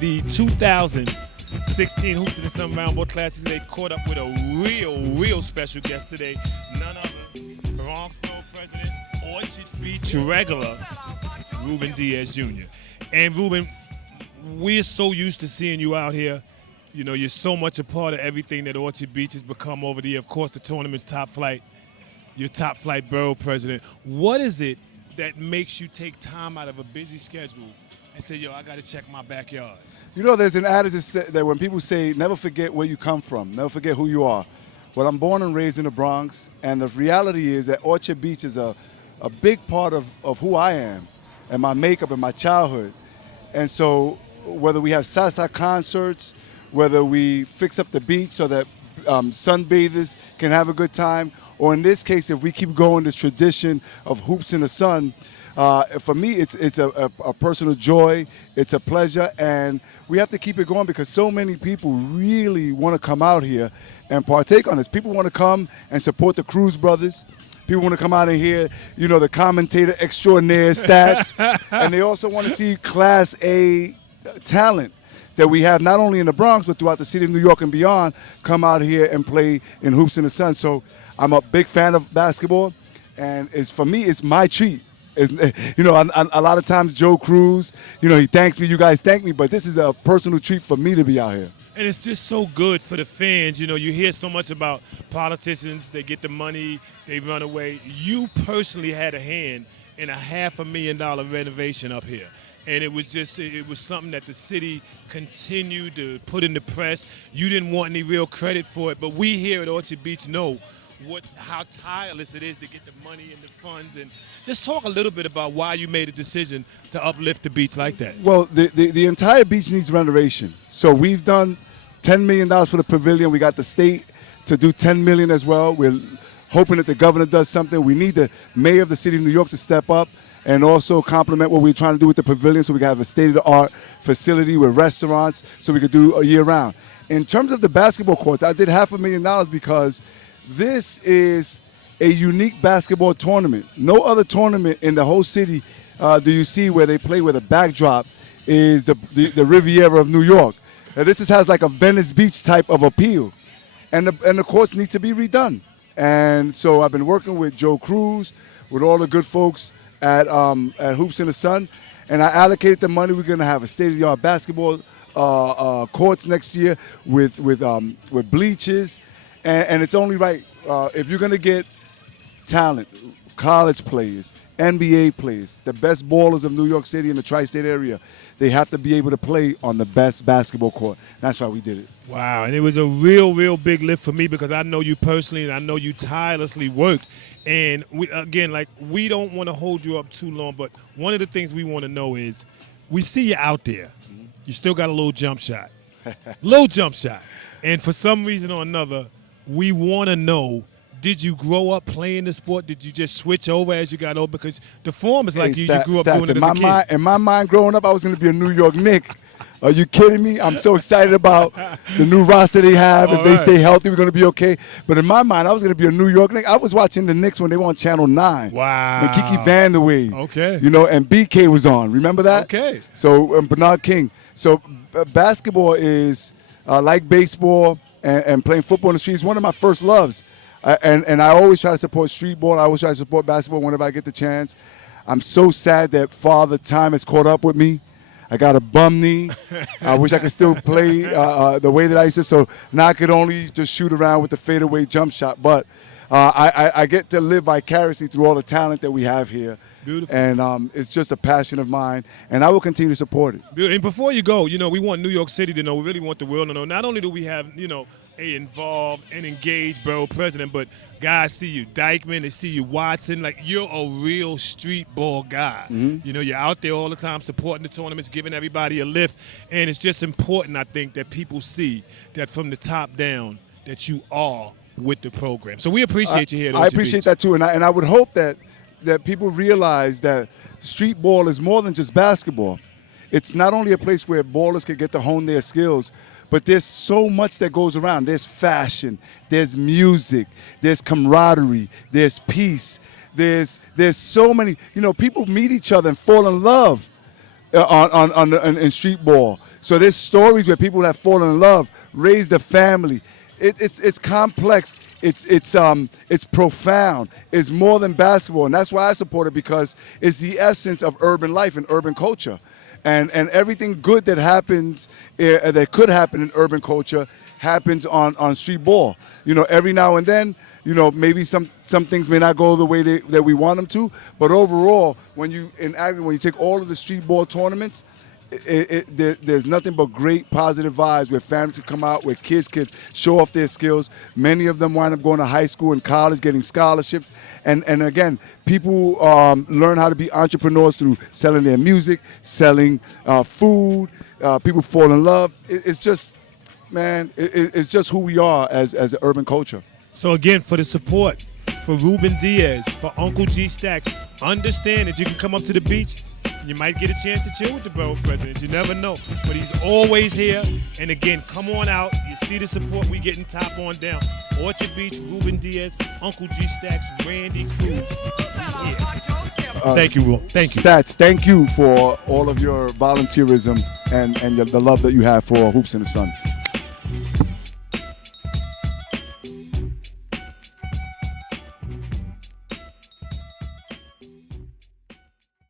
The 2016 Hoops in the Sun Round Ball Classic today caught up with a real special guest today. None other, Bronx Borough President, Orchard Beach regular, Ruben Diaz Jr. And Ruben, we're so used to seeing you out here. You know, you're so much a part of everything that Orchard Beach has become over the year. Of course, the tournament's top flight. You're top flight borough president. What is it that makes you take time out of a busy schedule and say, yo, I got to check my backyard? You know, there's an adage that when people say, never forget where you come from, never forget who you are. Well, I'm born and raised in the Bronx, and the reality is that Orchard Beach is a big part of who I am and my makeup and my childhood. And so whether we have salsa concerts, whether we fix up the beach so that sunbathers can have a good time, or in this case, if we keep going this tradition of hoops in the sun, for me, it's a personal joy, it's a pleasure, and we have to keep it going because so many people really want to come out here and partake on this. People want to come and support the Cruz brothers. People want to come out and hear, you know, the commentator extraordinaire stats, and they also want to see Class A talent that we have not only in the Bronx but throughout the city of New York and beyond come out here and play in hoops in the sun. So I'm a big fan of basketball, and for me, it's my treat. You know, a lot of times Joe Cruz, you know, he thanks me, you guys thank me, but this is a personal treat for me to be out here. And it's just so good for the fans. You know, you hear so much about politicians, they get the money, they run away. You personally had a hand in a $500,000 renovation up here. And it was something that the city continued to put in the press. You didn't want any real credit for it, but we here at Orchard Beach know how tireless it is to get the money and the funds. And just talk a little bit about why you made a decision to uplift the beach like that. Well, the entire beach needs renovation. So we've done $10 million for the pavilion. We got the state to do $10 million as well. We're hoping that the governor does something. We need the mayor of the city of New York to step up and also complement what we're trying to do with the pavilion so we can have a state-of-the-art facility with restaurants so we could do year-round. In terms of the basketball courts, I did $500,000 because this is a unique basketball tournament. No other tournament in the whole city do you see where they play where the backdrop is the Riviera of New York. This has like a Venice Beach type of appeal. And the courts need to be redone. And so I've been working with Joe Cruz, with all the good folks at Hoops in the Sun, and I allocated the money. We're going to have a state-of-the-art basketball courts next year with bleachers. And it's only right if you're going to get talent, college players, NBA players, the best ballers of New York City and the tri-state area, they have to be able to play on the best basketball court. That's why we did it. Wow, and it was a real big lift for me because I know you personally and I know you tirelessly worked. And we don't want to hold you up too long, but one of the things we want to know is we see you out there. You still got a little jump shot. And for some reason or another, we want to know, did you grow up playing the sport? Did you just switch over as you got older? Because the form is like you grew up doing it as a kid. In my mind, growing up, I was going to be a New York Knick. Are you kidding me? I'm so excited about the new roster they have. If they stay healthy, we're going to be okay. But in my mind, I was going to be a New York Knick. I was watching the Knicks when they were on Channel 9. Wow. And Kiki Vanderway. Okay. You know, and BK was on. Remember that? Okay. So, Bernard King. So, basketball is like baseball and playing football in the streets, one of my first loves. And I always try to support street ball. I always try to support basketball whenever I get the chance. I'm so sad that Father Time has caught up with me. I got a bum knee. I wish I could still play the way that I used to. So now I could only just shoot around with the fadeaway jump shot. But I get to live vicariously through all the talent that we have here. Beautiful. And it's just a passion of mine, and I will continue to support it. And before you go, you know, we want New York City to know, we really want the world to know, not only do we have, you know, a involved and engaged borough president, but guys see you, Dykeman, they see you, Watson, like you're a real street ball guy. Mm-hmm. You know, you're out there all the time supporting the tournaments, giving everybody a lift, and it's just important, I think, that people see that from the top down that you are with the program. So we appreciate you here at I appreciate that too, and I would hope that people realize that street ball is more than just basketball. It's not only a place where ballers can get to hone their skills, but there's so much that goes around. There's fashion, there's music, there's camaraderie, there's peace. There's so many, people meet each other and fall in love in street ball. So there's stories where people have fallen in love, raised a family. It's complex. It's profound. It's more than basketball, and that's why I support it, because it's the essence of urban life and urban culture, and everything good that happens that could happen in urban culture happens on street ball. Every now and then, maybe some things may not go the way that we want them to, but overall, when you take all of the street ball tournaments, there's nothing but great positive vibes where families can come out, where kids can show off their skills. Many of them wind up going to high school and college, getting scholarships. And again, people learn how to be entrepreneurs through selling their music, selling food. People fall in love. It's just, man, it's just who we are as an urban culture. So again, for the support, for Ruben Diaz, for Uncle G Stacks, understand that you can come up to the beach. You might get a chance to chill with the borough president. You never know. But he's always here. And again, come on out. You see the support we getting top on down. Orchard Beach, Ruben Diaz, Uncle G Stacks, Randy Cruz. Thank you, Will. Thank you. Stats, thank you for all of your volunteerism and the love that you have for Hoops in the Sun.